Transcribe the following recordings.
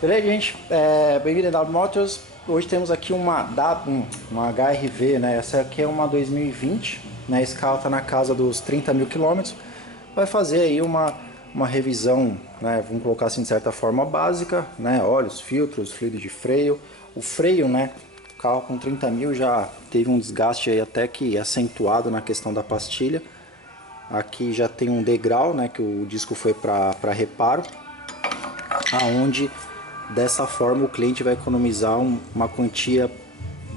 Beleza, gente? Bem-vindo a W Motors. Hoje temos aqui uma HRV, né? Essa aqui é uma 2020, né? Esse carro está na casa dos 30 mil quilômetros. Vai fazer aí uma revisão, né? Vamos colocar assim de certa forma básica, né? Óleos, filtros, fluido de freio. O freio, né? O carro com 30 mil já teve um desgaste aí até que acentuado na questão da pastilha. Aqui já tem um degrau, né? Que o disco foi para reparo, aonde dessa forma o cliente vai economizar uma quantia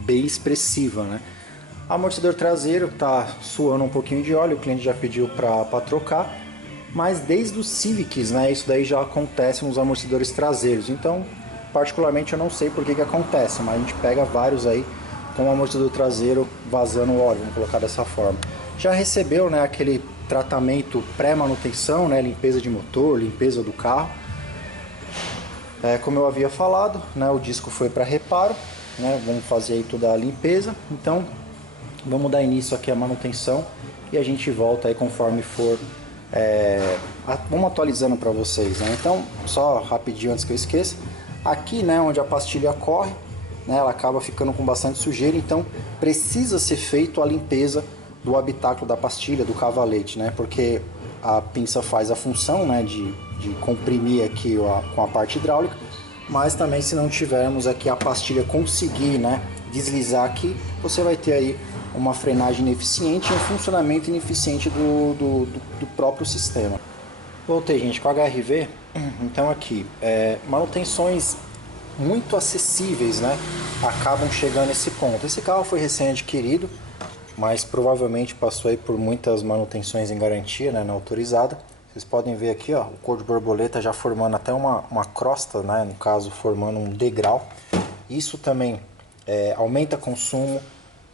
bem expressiva, né? Amortecedor traseiro está suando um pouquinho de óleo, o cliente já pediu para trocar, mas desde os Civics, né, isso daí já acontece nos amortecedores traseiros. Então, particularmente eu não sei por que acontece, mas a gente pega vários aí com o amortecedor traseiro vazando óleo, vamos colocar dessa forma. Já recebeu, né, aquele tratamento pré-manutenção, né, limpeza de motor, limpeza do carro. Como eu havia falado, né, o disco foi para reparo, né, vamos fazer aí toda a limpeza. Então vamos dar início aqui à manutenção e a gente volta aí conforme for, vamos atualizando para vocês, né? Então, só rapidinho antes que eu esqueça, aqui, né, onde a pastilha corre, né, ela acaba ficando com bastante sujeira, então precisa ser feito a limpeza do habitáculo da pastilha, do cavalete, né, porque a pinça faz a função, né, de comprimir aqui com a parte hidráulica, mas também se não tivermos aqui a pastilha conseguir, né, deslizar aqui, você vai ter aí uma frenagem ineficiente e um funcionamento ineficiente do próprio sistema. Voltei, gente, com a HRV. Então aqui, manutenções muito acessíveis, né, acabam chegando a esse ponto. Esse carro foi recém-adquirido, mas provavelmente passou aí por muitas manutenções em garantia, né, na autorizada. Vocês podem ver aqui, ó, o cor de borboleta já formando até uma crosta, né, no caso formando um degrau. Isso também aumenta consumo,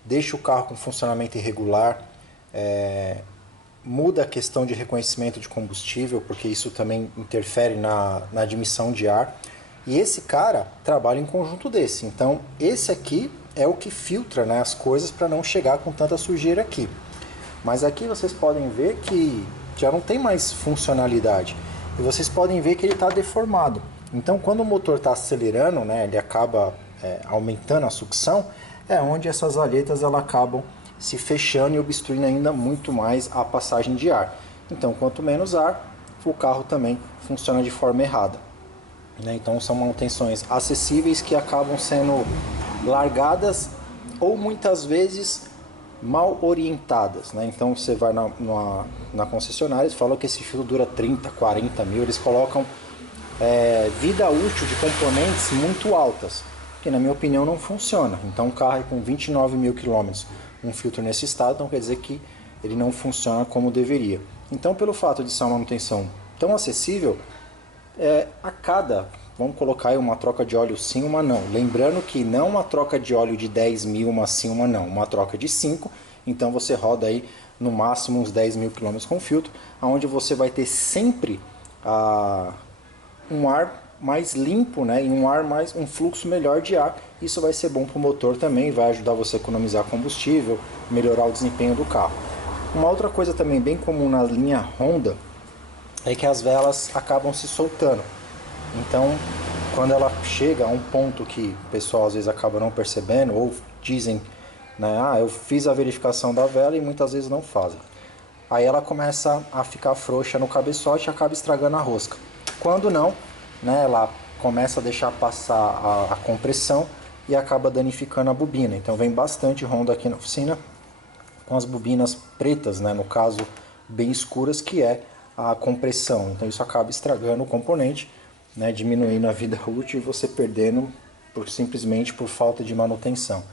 deixa o carro com funcionamento irregular, muda a questão de reconhecimento de combustível, porque isso também interfere na admissão de ar. E esse cara trabalha em conjunto desse. Então esse aqui é o que filtra, né, as coisas para não chegar com tanta sujeira aqui. Mas aqui vocês podem ver que já não tem mais funcionalidade. E vocês podem ver que ele está deformado. Então quando o motor está acelerando, né, ele acaba aumentando a sucção, é onde essas alhetas elas acabam se fechando e obstruindo ainda muito mais a passagem de ar. Então quanto menos ar, o carro também funciona de forma errada, né? Então são manutenções acessíveis que acabam sendo largadas ou muitas vezes mal orientadas, né? Então você vai na concessionária, eles falam que esse filtro dura 30, 40 mil, eles colocam vida útil de componentes muito altas, que na minha opinião não funciona. Então um carro com 29 mil quilômetros, um filtro nesse estado, então quer dizer que ele não funciona como deveria. Então pelo fato de ser uma manutenção tão acessível, vamos colocar aí uma troca de óleo sim, uma não. Lembrando que não uma troca de óleo de 10 mil, uma sim, uma não. Uma troca de 5, então você roda aí no máximo uns 10 mil quilômetros com filtro, onde você vai ter sempre um ar mais limpo, né, e um fluxo melhor de ar. Isso vai ser bom para o motor também, vai ajudar você a economizar combustível, melhorar o desempenho do carro. Uma outra coisa também bem comum na linha Honda é que as velas acabam se soltando. Então, quando ela chega a um ponto que o pessoal às vezes acaba não percebendo, ou dizem, né, eu fiz a verificação da vela, e muitas vezes não fazem. Aí ela começa a ficar frouxa no cabeçote e acaba estragando a rosca. Quando não, né, ela começa a deixar passar a compressão e acaba danificando a bobina. Então vem bastante Honda aqui na oficina com as bobinas pretas, né, no caso bem escuras, que é a compressão. Então isso acaba estragando o componente, né, diminuindo a vida útil e você perdendo simplesmente por falta de manutenção.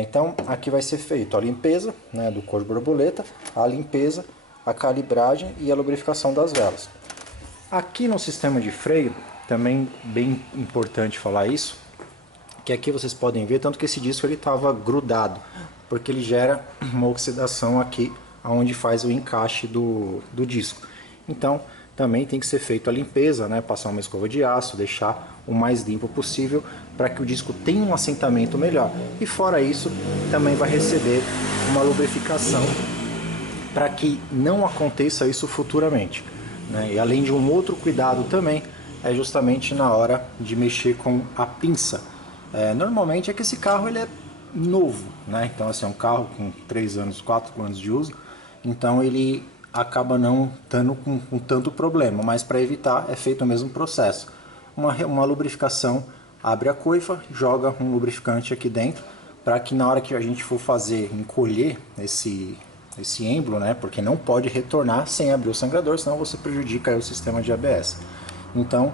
Então aqui vai ser feito a limpeza, né, do cor de borboleta, a limpeza, a calibragem e a lubrificação das velas. Aqui no sistema de freio, também bem importante falar isso, que aqui vocês podem ver, tanto que esse disco ele estava grudado, porque ele gera uma oxidação aqui, onde faz o encaixe do disco. Então também tem que ser feito a limpeza, né? Passar uma escova de aço, deixar o mais limpo possível para que o disco tenha um assentamento melhor. E fora isso, também vai receber uma lubrificação para que não aconteça isso futuramente, né? E além de um outro cuidado também, é justamente na hora de mexer com a pinça. Normalmente é que esse carro ele é novo, né? Então assim, é um carro com 3 anos, 4 anos de uso, então ele acaba não estando com tanto problema, mas para evitar é feito o mesmo processo. Uma lubrificação, abre a coifa, joga um lubrificante aqui dentro, para que na hora que a gente for fazer, encolher esse êmbolo, né? Porque não pode retornar sem abrir o sangrador, senão você prejudica aí o sistema de ABS. Então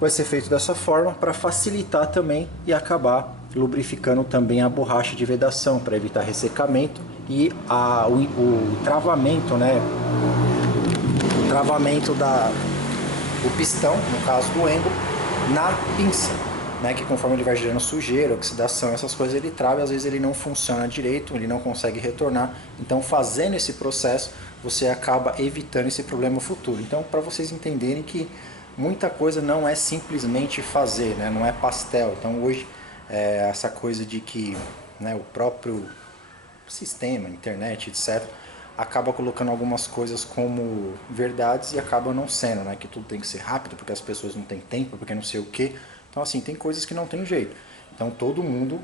vai ser feito dessa forma para facilitar também e acabar lubrificando também a borracha de vedação para evitar ressecamento e o travamento, né? O travamento o pistão, no caso do êmbolo, na pinça, né? Que conforme ele vai gerando sujeira, oxidação, essas coisas, ele trava e às vezes ele não funciona direito, ele não consegue retornar. Então, fazendo esse processo, você acaba evitando esse problema futuro. Então, para vocês entenderem que muita coisa não é simplesmente fazer, né? Não é pastel. Então, hoje, essa coisa de que, né, o próprio sistema, internet, etc., acaba colocando algumas coisas como verdades e acaba não sendo, né? Que tudo tem que ser rápido, porque as pessoas não têm tempo, porque não sei o quê. Então, assim, tem coisas que não tem jeito. Então, todo mundo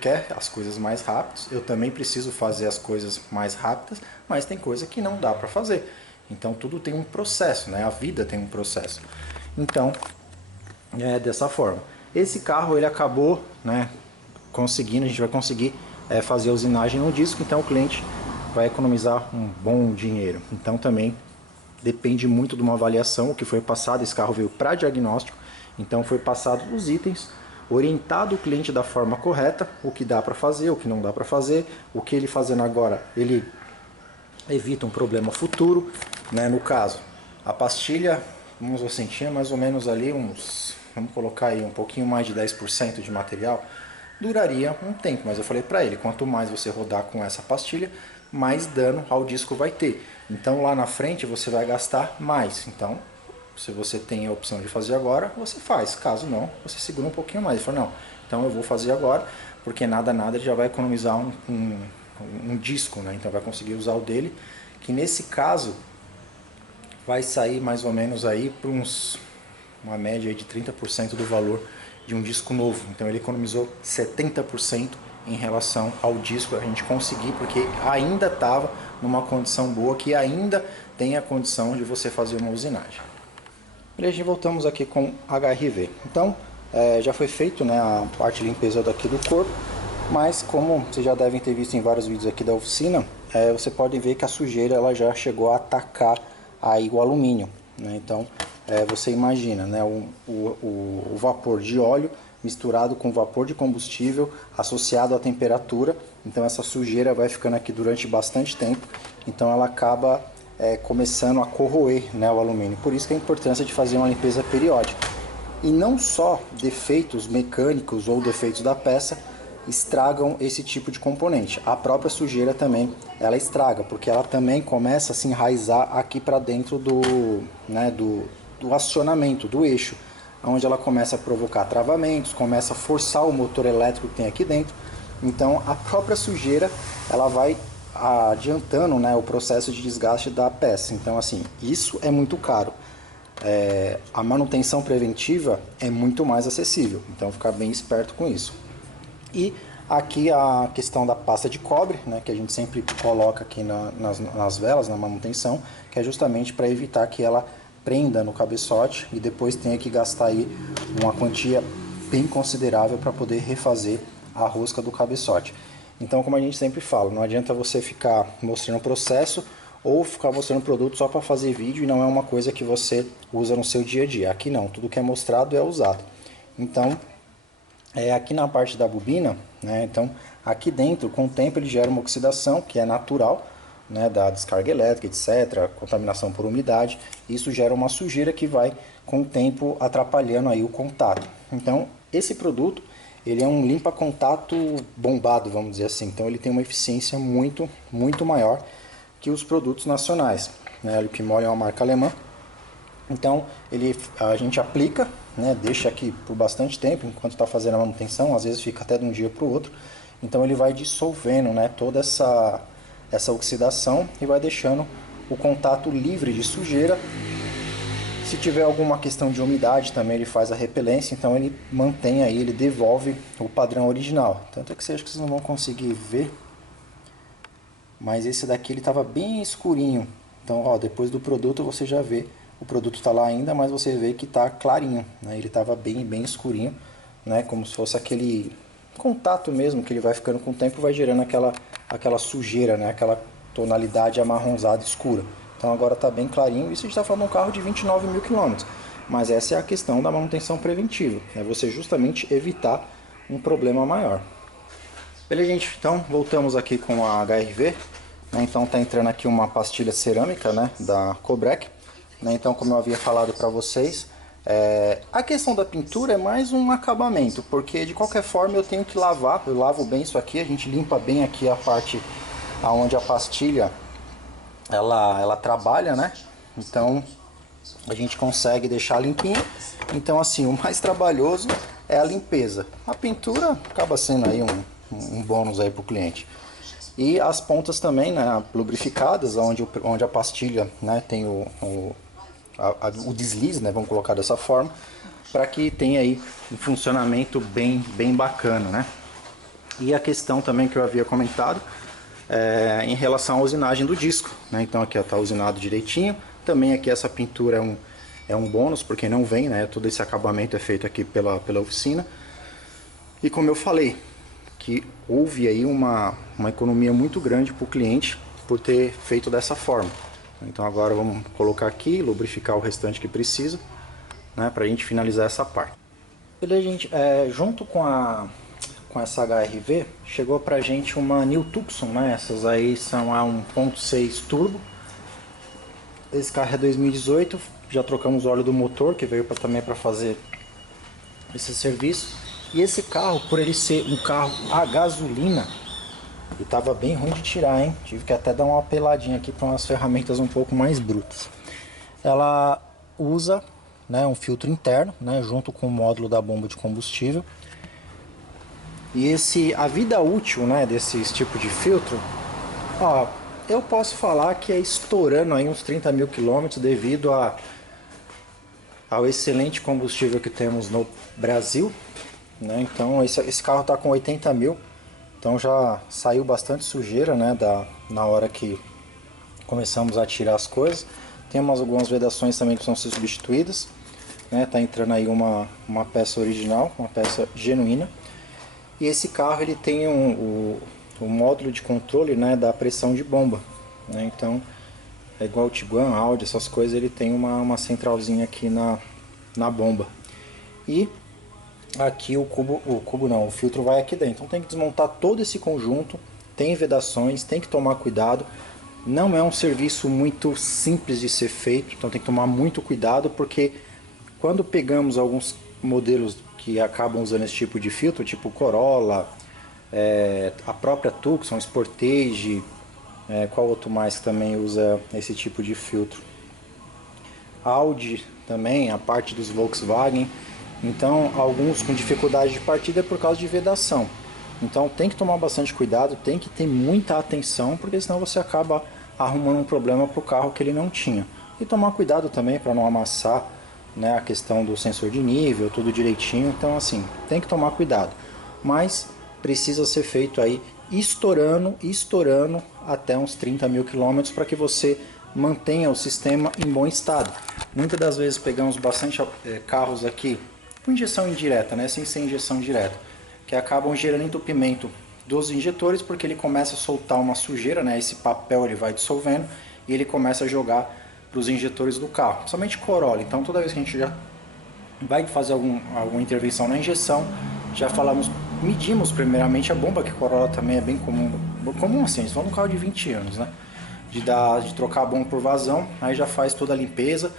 quer as coisas mais rápidas. Eu também preciso fazer as coisas mais rápidas, mas tem coisa que não dá para fazer. Então, tudo tem um processo, né? A vida tem um processo. Então, é dessa forma. Esse carro, ele acabou, né, conseguindo, a gente vai conseguir fazer a usinagem no disco, então o cliente vai economizar um bom dinheiro. Então, também depende muito de uma avaliação, o que foi passado. Esse carro veio para diagnóstico, então foi passado os itens, orientado o cliente da forma correta, o que dá para fazer, o que não dá para fazer, o que ele fazendo agora, ele evita um problema futuro, né? No caso, a pastilha, vamos assim, tinha mais ou menos ali vamos colocar aí um pouquinho mais de 10% de material, duraria um tempo, mas eu falei para ele, quanto mais você rodar com essa pastilha, mais dano ao disco vai ter. Então lá na frente você vai gastar mais. Então, se você tem a opção de fazer agora, você faz. Caso não, você segura um pouquinho mais. Ele falou, não, então eu vou fazer agora, porque nada ele já vai economizar um disco, né? Então vai conseguir usar o dele, que nesse caso vai sair mais ou menos aí para uma média aí de 30% do valor de um disco novo. Então ele economizou 70% em relação ao disco a gente conseguir, porque ainda estava numa condição boa, que ainda tem a condição de você fazer uma usinagem. E a gente voltamos aqui com HRV. Então já foi feito, né, a parte de limpeza daqui do corpo, mas como vocês já devem ter visto em vários vídeos aqui da oficina, você pode ver que a sujeira ela já chegou a atacar aí o alumínio, né? Então você imagina, né, o vapor de óleo misturado com vapor de combustível associado à temperatura. Então essa sujeira vai ficando aqui durante bastante tempo, então ela acaba começando a corroer, né, o alumínio. Por isso que a importância de fazer uma limpeza periódica. E não só defeitos mecânicos ou defeitos da peça estragam esse tipo de componente. A própria sujeira também ela estraga, porque ela também começa a se enraizar aqui para dentro do acionamento do eixo, onde ela começa a provocar travamentos, começa a forçar o motor elétrico que tem aqui dentro. Então a própria sujeira ela vai adiantando, né, o processo de desgaste da peça. Então assim, isso é muito caro. A manutenção preventiva é muito mais acessível, então ficar bem esperto com isso. E aqui a questão da pasta de cobre, né, que a gente sempre coloca aqui nas velas, na manutenção, que é justamente para evitar que ela prenda no cabeçote e depois tenha que gastar aí uma quantia bem considerável para poder refazer a rosca do cabeçote. Então, como a gente sempre fala, não adianta você ficar mostrando o processo ou ficar mostrando o produto só para fazer vídeo e não é uma coisa que você usa no seu dia a dia. Aqui não, tudo que é mostrado é usado. Então, aqui na parte da bobina, né, então aqui dentro, com o tempo ele gera uma oxidação que é natural, né, da descarga elétrica, etc., contaminação por umidade. Isso gera uma sujeira que vai com o tempo atrapalhando aí o contato. Então esse produto ele é um limpa-contato bombado, vamos dizer assim. Então ele tem uma eficiência muito maior que os produtos nacionais, né? O Lipimoly é uma marca alemã. Então a gente aplica, né, deixa aqui por bastante tempo enquanto está fazendo a manutenção, às vezes fica até de um dia para o outro. Então ele vai dissolvendo, né, toda essa oxidação e vai deixando o contato livre de sujeira, Se tiver alguma questão de umidade também ele faz a repelência, então ele mantém aí, ele devolve o padrão original. Tanto é que vocês não vão conseguir ver, mas esse daqui ele estava bem escurinho. Então, ó, depois do produto você já vê, o produto está lá ainda, mas você vê que está clarinho, né? Ele estava bem escurinho, né? Como se fosse aquele contato mesmo, que ele vai ficando com o tempo, vai gerando aquela sujeira, né? Aquela tonalidade amarronzada escura. Então agora está bem clarinho. Isso a gente está falando de um carro de 29 mil quilômetros. Mas essa é a questão da manutenção preventiva. É você justamente evitar um problema maior. Beleza, gente? Então voltamos aqui com a HRV. Então está entrando aqui uma pastilha cerâmica, né, da Cobrec. Então, como eu havia falado para vocês, a questão da pintura é mais um acabamento. Porque de qualquer forma eu tenho que lavar. Eu lavo bem isso aqui. A gente limpa bem aqui a parte onde a pastilha ela trabalha, né? Então a gente consegue deixar limpinho. Então assim, o mais trabalhoso é a limpeza. A pintura acaba sendo aí um bônus aí para o cliente. E as pontas também, né, lubrificadas, onde a pastilha, né, tem o deslize, né, vamos colocar dessa forma, para que tenha aí um funcionamento bem bacana, né? E a questão também que eu havia comentado em relação à usinagem do disco, né? Então aqui está usinado direitinho. Também aqui essa pintura é um bônus, porque não vem, né? Todo esse acabamento é feito aqui pela oficina. E como eu falei, que houve aí uma economia muito grande para o cliente por ter feito dessa forma. Então agora vamos colocar aqui, lubrificar o restante que precisa, né? Para a gente finalizar essa parte. Beleza, gente? Junto com essa HRV, chegou pra gente uma New Tucson, né? Essas aí são a 1.6 turbo. Esse carro é 2018, já trocamos o óleo do motor, que veio também para fazer esse serviço. E esse carro, por ele ser um carro a gasolina, ele estava bem ruim de tirar, hein? Tive que até dar uma peladinha aqui para umas ferramentas um pouco mais brutas. Ela usa, né, um filtro interno, né, junto com o módulo da bomba de combustível. E a vida útil, né, desse tipo de filtro, ó, eu posso falar que é estourando aí uns 30 mil quilômetros devido ao excelente combustível que temos no Brasil, né? Então esse carro está com 80 mil, então já saiu bastante sujeira, né, na hora que começamos a tirar as coisas. Temos algumas vedações também que precisam ser substituídas, né? Tá entrando aí uma peça original, uma peça genuína. E esse carro ele tem o módulo de controle, né, da pressão de bomba, né? Então é igual o Tiguan, Audi, essas coisas, ele tem uma centralzinha aqui na bomba. E aqui o filtro vai aqui dentro. Então tem que desmontar todo esse conjunto, tem vedações, tem que tomar cuidado. Não é um serviço muito simples de ser feito, então tem que tomar muito cuidado, porque quando pegamos alguns modelos que acabam usando esse tipo de filtro, tipo Corolla, a própria Tucson, Sportage, qual outro mais que também usa esse tipo de filtro? Audi também, a parte dos Volkswagen. Então alguns com dificuldade de partida é por causa de vedação. Então tem que tomar bastante cuidado, tem que ter muita atenção, porque senão você acaba arrumando um problema para o carro que ele não tinha. E tomar cuidado também para não amassar, né, a questão do sensor de nível, tudo direitinho. Então assim, tem que tomar cuidado. Mas precisa ser feito aí estourando até uns 30 mil quilômetros para que você mantenha o sistema em bom estado. Muitas das vezes pegamos bastante carros aqui com injeção indireta, né, sem ser injeção direta, que acabam gerando entupimento dos injetores, porque ele começa a soltar uma sujeira, né, esse papel ele vai dissolvendo e ele começa a jogar para os injetores do carro, somente Corolla. Então toda vez que a gente já vai fazer alguma intervenção na injeção, já medimos primeiramente a bomba, que Corolla também é bem comum assim, eles vão no carro de 20 anos, né, de trocar a bomba por vazão, aí já faz toda a limpeza,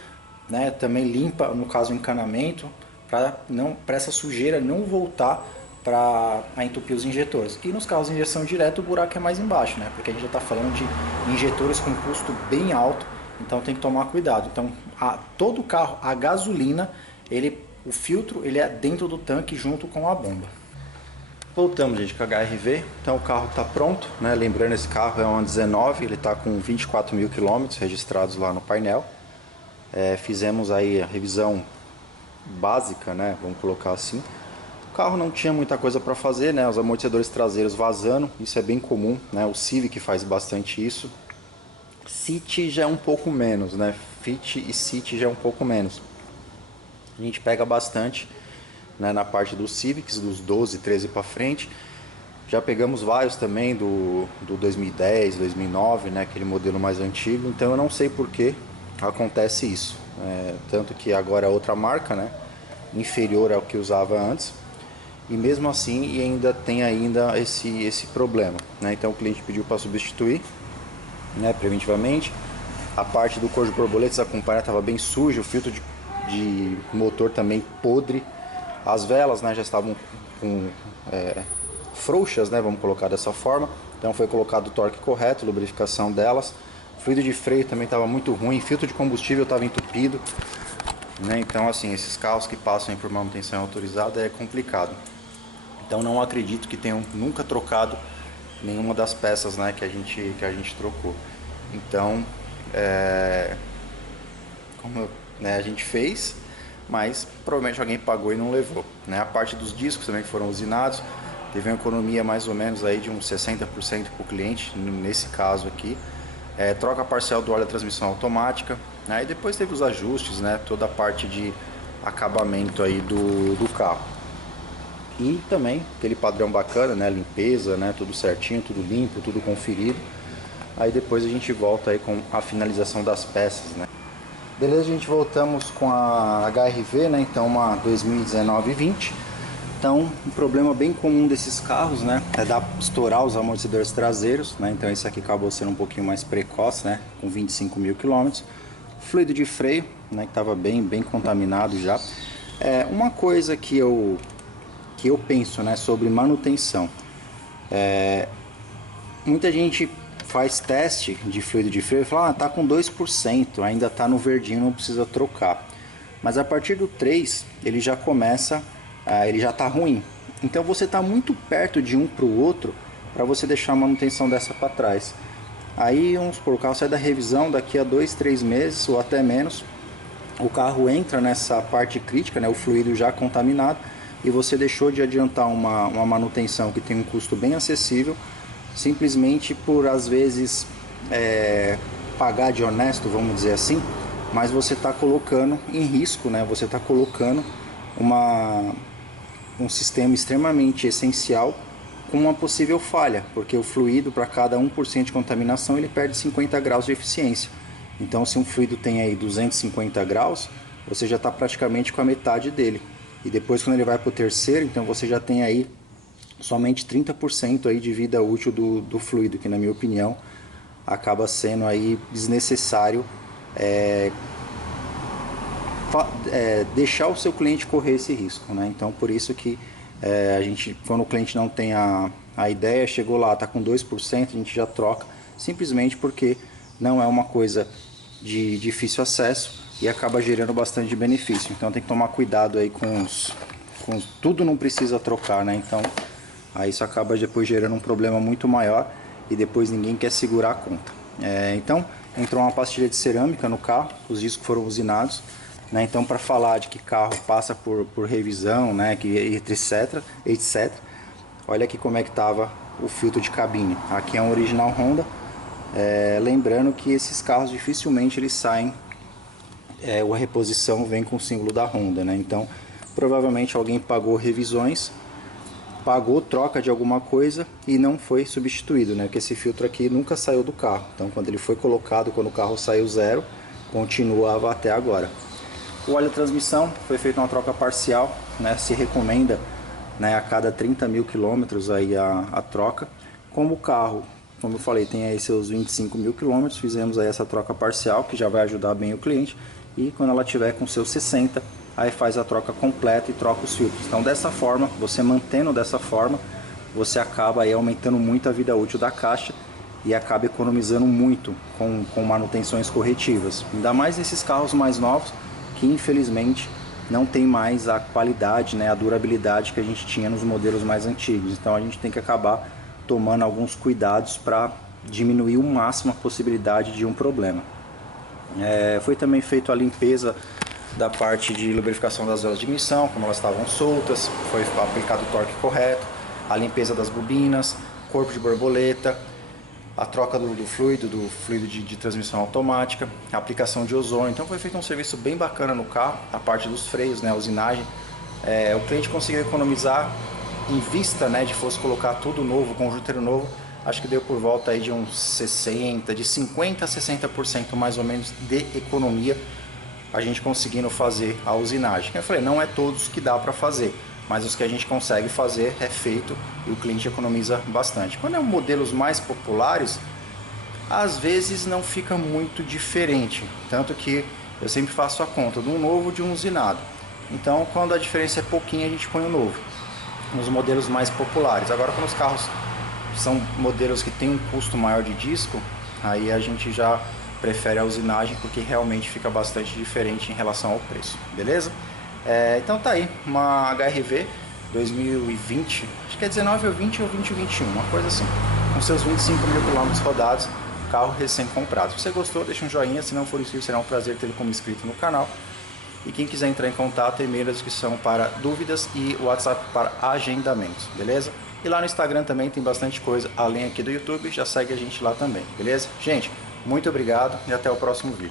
né, também limpa, no caso o encanamento, para essa sujeira não voltar para entupir os injetores. E nos carros de injeção direta o buraco é mais embaixo, né? Porque a gente já está falando de injetores com custo bem alto, então tem que tomar cuidado. Então todo carro a gasolina, o filtro ele é dentro do tanque junto com a bomba. Voltamos, gente, com a HRV. Então o carro está pronto, né? Lembrando, esse carro é um 19, ele está com 24 mil quilômetros registrados lá no painel. fizemos aí a revisão básica, né? Vamos colocar assim. O carro não tinha muita coisa para fazer, né? Os amortecedores traseiros vazando, isso é bem comum, né? O Civic faz bastante isso. City já é um pouco menos, né? Fit e City já é um pouco menos. A gente pega bastante, né, na parte dos Civics, dos 12, 13 para frente. Já pegamos vários também do 2010, 2009, né, aquele modelo mais antigo. Então eu não sei por que acontece isso. Tanto que agora é outra marca, né, inferior ao que usava antes. E mesmo assim ainda tem esse problema, né? Então o cliente pediu para substituir, né, preventivamente. A parte do corpo de borboletas, a companhia estava bem suja, o filtro de motor também podre. As velas, né, já estavam com frouxas, né, vamos colocar dessa forma. Então foi colocado o torque correto, lubrificação delas. O fluido de freio também estava muito ruim, filtro de combustível estava entupido, né? Então assim, esses carros que passam por manutenção autorizada é complicado. Então não acredito que tenham nunca trocado nenhuma das peças, né, que a gente trocou. Então né, a gente fez, mas provavelmente alguém pagou e não levou, né? A parte dos discos também que foram usinados, teve uma economia mais ou menos aí de uns 60% para o cliente, nesse caso aqui. Troca parcial do óleo da transmissão automática, né? E depois teve os ajustes, né? Toda a parte de acabamento aí do carro. E também aquele padrão bacana, né? Limpeza, né? Tudo certinho, tudo limpo, tudo conferido. Aí depois a gente volta aí com a finalização das peças, né? Beleza, gente, voltamos com a HR-V, né? Então uma 2019-20. Então, um problema bem comum desses carros, né, é estourar os amortecedores traseiros, né? Então esse aqui acabou sendo um pouquinho mais precoce, né, com 25 mil quilômetros. Fluido de freio, né, que estava bem contaminado já. Uma coisa que eu penso, né, sobre manutenção. Muita gente faz teste de fluido de freio e fala, tá com 2%, ainda tá no verdinho, não precisa trocar. Mas a partir do 3, ele já começa, ele já tá ruim. Então você tá muito perto de um para o outro para você deixar a manutenção dessa para trás. Aí vamos supor, o carro sai da revisão daqui a 2, 3 meses ou até menos. O carro entra nessa parte crítica, né, o fluido já contaminado, e você deixou de adiantar uma manutenção que tem um custo bem acessível, simplesmente por às vezes pagar de honesto, vamos dizer assim, mas você está colocando em risco, né? Você está colocando um sistema extremamente essencial com uma possível falha, porque o fluido, para cada 1% de contaminação, ele perde 50 graus de eficiência. Então se um fluido tem aí 250 graus, você já está praticamente com a metade dele. E depois, quando ele vai para o terceiro, então você já tem aí somente 30% aí de vida útil do fluido, que na minha opinião acaba sendo aí desnecessário deixar o seu cliente correr esse risco, né? Então por isso que a gente, quando o cliente não tem a ideia, chegou lá, está com 2%, a gente já troca, simplesmente porque não é uma coisa de difícil acesso e acaba gerando bastante benefício. Então tem que tomar cuidado aí com tudo, não precisa trocar, né? Então aí isso acaba depois gerando um problema muito maior e depois ninguém quer segurar a conta. Então entrou uma pastilha de cerâmica no carro, os discos foram usinados, né? Então, para falar de que carro passa por revisão, né, que etc, olha aqui como é que estava o filtro de cabine. Aqui é um original Honda, lembrando que esses carros dificilmente eles saem, a reposição vem com o símbolo da Honda, né? Então provavelmente alguém pagou revisões, pagou troca de alguma coisa e não foi substituído, né? Porque esse filtro aqui nunca saiu do carro. Então quando ele foi colocado, quando o carro saiu zero, continuava até agora. O óleo de transmissão foi feita uma troca parcial, né? Se recomenda, né, a cada 30 mil quilômetros aí a troca. Como o carro, como eu falei, tem aí seus 25 mil quilômetros, fizemos aí essa troca parcial, que já vai ajudar bem o cliente. E quando ela tiver com seus 60, aí faz a troca completa e troca os filtros. Então dessa forma, você mantendo dessa forma, você acaba aí aumentando muito a vida útil da caixa e acaba economizando muito com manutenções corretivas. Ainda mais nesses carros mais novos, que infelizmente não tem mais a qualidade, né, a durabilidade que a gente tinha nos modelos mais antigos. Então a gente tem que acabar tomando alguns cuidados para diminuir o máximo a possibilidade de um problema. Foi também feito a limpeza da parte de lubrificação das velas de ignição, como elas estavam soltas, foi aplicado o torque correto, a limpeza das bobinas, corpo de borboleta, a troca do fluido de transmissão automática, a aplicação de ozônio. Então foi feito um serviço bem bacana no carro, a parte dos freios, né, a usinagem. O cliente conseguiu economizar, em vista, né, de fosse colocar tudo novo, conjunto inteiro novo, acho que deu por volta aí de uns 50% a 60% mais ou menos de economia, a gente conseguindo fazer a usinagem. Eu falei, não é todos que dá para fazer, mas os que a gente consegue fazer é feito e o cliente economiza bastante. Quando é modelos mais populares, às vezes não fica muito diferente, tanto que eu sempre faço a conta de um novo de um usinado. Então, quando a diferença é pouquinha, a gente põe o novo nos modelos mais populares. Agora, quando os carros são modelos que têm um custo maior de disco, aí a gente já prefere a usinagem, porque realmente fica bastante diferente em relação ao preço, beleza? Então tá aí, uma HRV 2020, acho que é 19 ou 20 ou 20 ou 21, uma coisa assim, com seus 25 mil quilômetros rodados, carro recém-comprado. Se você gostou, deixa um joinha, se não for inscrito, será um prazer tê-lo como inscrito no canal. E quem quiser entrar em contato, e-mail na descrição para dúvidas e WhatsApp para agendamentos, beleza? E lá no Instagram também tem bastante coisa, além aqui do YouTube, já segue a gente lá também, beleza? Gente, muito obrigado e até o próximo vídeo.